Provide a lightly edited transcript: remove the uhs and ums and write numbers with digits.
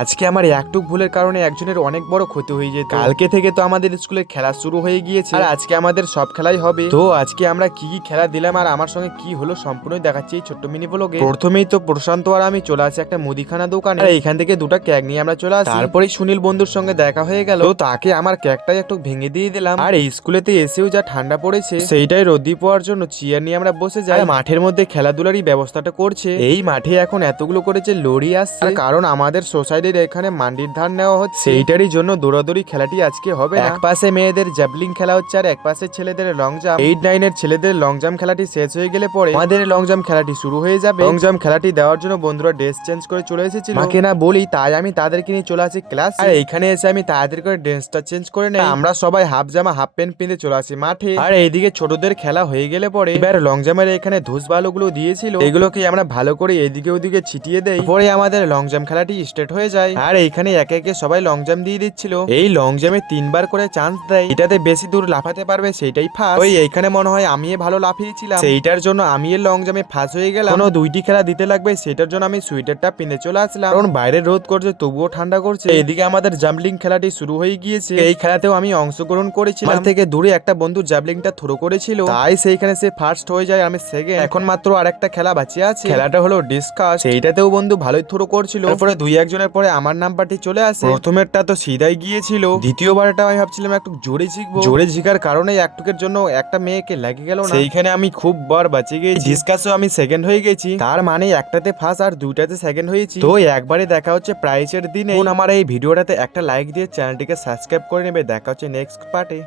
আজকে আমার একটুক ভুলের কারণে একজনের অনেক বড় ক্ষতি হয়ে যেত। কালকে থেকে তো আমাদের স্কুলে খেলা শুরু হয়ে গিয়েছে আর আজকে আমাদের সব খেলাই হবে। তো আজকে আমরা কি কি খেলা দিলাম আর আমার সঙ্গে কি হলো সম্পূর্ণ দেখাচ্ছি এই ছোট্ট মিনি ব্লগে। প্রথমেই তো প্রশান্ত আর আমি চলে আসি একটা মুদিখানা দোকানে, আর এখান থেকে দুটো কেক নিয়ে আমরা চলে আসি। তারপরে সুনীল বন্ধুর সঙ্গে দেখা হয়ে গেল, তো তাকে আমার কেকটাই একটু ভেঙে দিয়ে দিলাম। আর এই স্কুলেতে এসেও যা ঠান্ডা পড়েছে সেইটাই রোদি পাওয়ার জন্য চেয়ার নিয়ে আমরা বসে যাই। মাঠের মধ্যে খেলাধুলারই ব্যবস্থাটা করছে। এই মাঠে এখন এতগুলো করেছে লরি আসছে, কারণ আমাদের সোসাইটির এখানে মান্ডির ধার নেওয়া হচ্ছে, সেইটারই জন্য দৌড়াদৌড়ি খেলাটি আজকে হবে। এক পাশে মেয়েদের জ্যাভলিং খেলা হচ্ছে আর এক পাশে ছেলেদের লং জাম্প। 8-9 এর ছেলেদের লং জাম্প খেলাটি শেষ হয়ে গেলে পরে আমাদের লং জাম্প খেলাটি শুরু হয়ে যাবে। লং জাম্প খেলাটি দেওয়ার জন্য বন্ধুরা ড্রেস চেঞ্জ করে চলে এসেছিল। মাকে না বলি তাই আমি তাদেরকে নিয়ে চলে আসি ক্লাস, আর এইখানে এসে আমি তাড়াতাড়ি করে ড্রেসটা চেঞ্জ করে নেই। আমরা সবাই হাফ জামা হাফ প্যান্ট পিঁধে চলে আসি মাঠে। আর এইদিকে ছোটদের খেলা হয়ে গেলে পরে এবার লং জাম্পের এখানে ধুস বালুগুলো দিয়েছিল, এগুলোকে আমরা ভালো করে এদিকে ওদিকে ছিটিয়ে দেই, পরে আমাদের লং জাম্প খেলাটি স্টার্ট হয়ে যায়। আর এইখানে একে একে সবাই লং জাম্প দিয়ে দিচ্ছিল। এই লং জাম্পে 3বার করে চান্স দেয়, এটাতে বেশি দূর লাফাতে পারবে সেইটাই ফার্স্ট। ওই এইখানে মনে হয় আমি ভালো লাফিয়েছিলাম, সেইটার জন্য আমি এর লং জাম্পে ফার্স্ট হয়ে গেলাম। কোনো 2টি খেলা দিতে লাগবে সেটার জন্য আমি সুইটারটা পিনে চলে আসলাম, কারণ বাইরে রোদ করছে তবুও ঠান্ডা করছে। এদিকে আমাদের জাম্পলিং খেলাটি শুরু হয়ে গিয়েছে, এই খেলাতেও আমি অংশগ্রহণ করেছিলাম। থেকে দূরে একটা বন্ধু জাম্পলিংটা থ্রো করেছিল, তাই সেইখানে সে ফার্স্ট হয়ে যায়, আমি সেকেন্ড। এখন মাত্র আরেকটা খেলা বাকি আছে, খেলাটা হলো ডিসকাস। সেইটাতেও বন্ধু ভালোই থ্রো করছিল, তারপরে 2-1 জনের পরে আমার নাম্বারটি চলে আসে। প্রথমেরটা তো সিধাই গিয়েছিল, দ্বিতীয়বারটা আমি ভাবছিলাম একটু জোরে শিখবো, জোরে শিখার কারণে একটুকের জন্য একটা মেয়েকে লেগে গেল না, সেইখানে আমি খুব বার বাঁচে গেছি। ডিসকাসও আমি সেকেন্ড হয়ে গেছি, তার মানে একটাতে ফার্স্ট আর 2টাতে সেকেন্ড হয়েছি। তো একবারে দেখা হচ্ছে প্রাইজের দিনে। আমার এই ভিডিওটাতে একটা লাইক দিয়ে চ্যানেলটিকে সাবস্ক্রাইব করে নেবে। দেখা হচ্ছে নেক্সট পার্টে।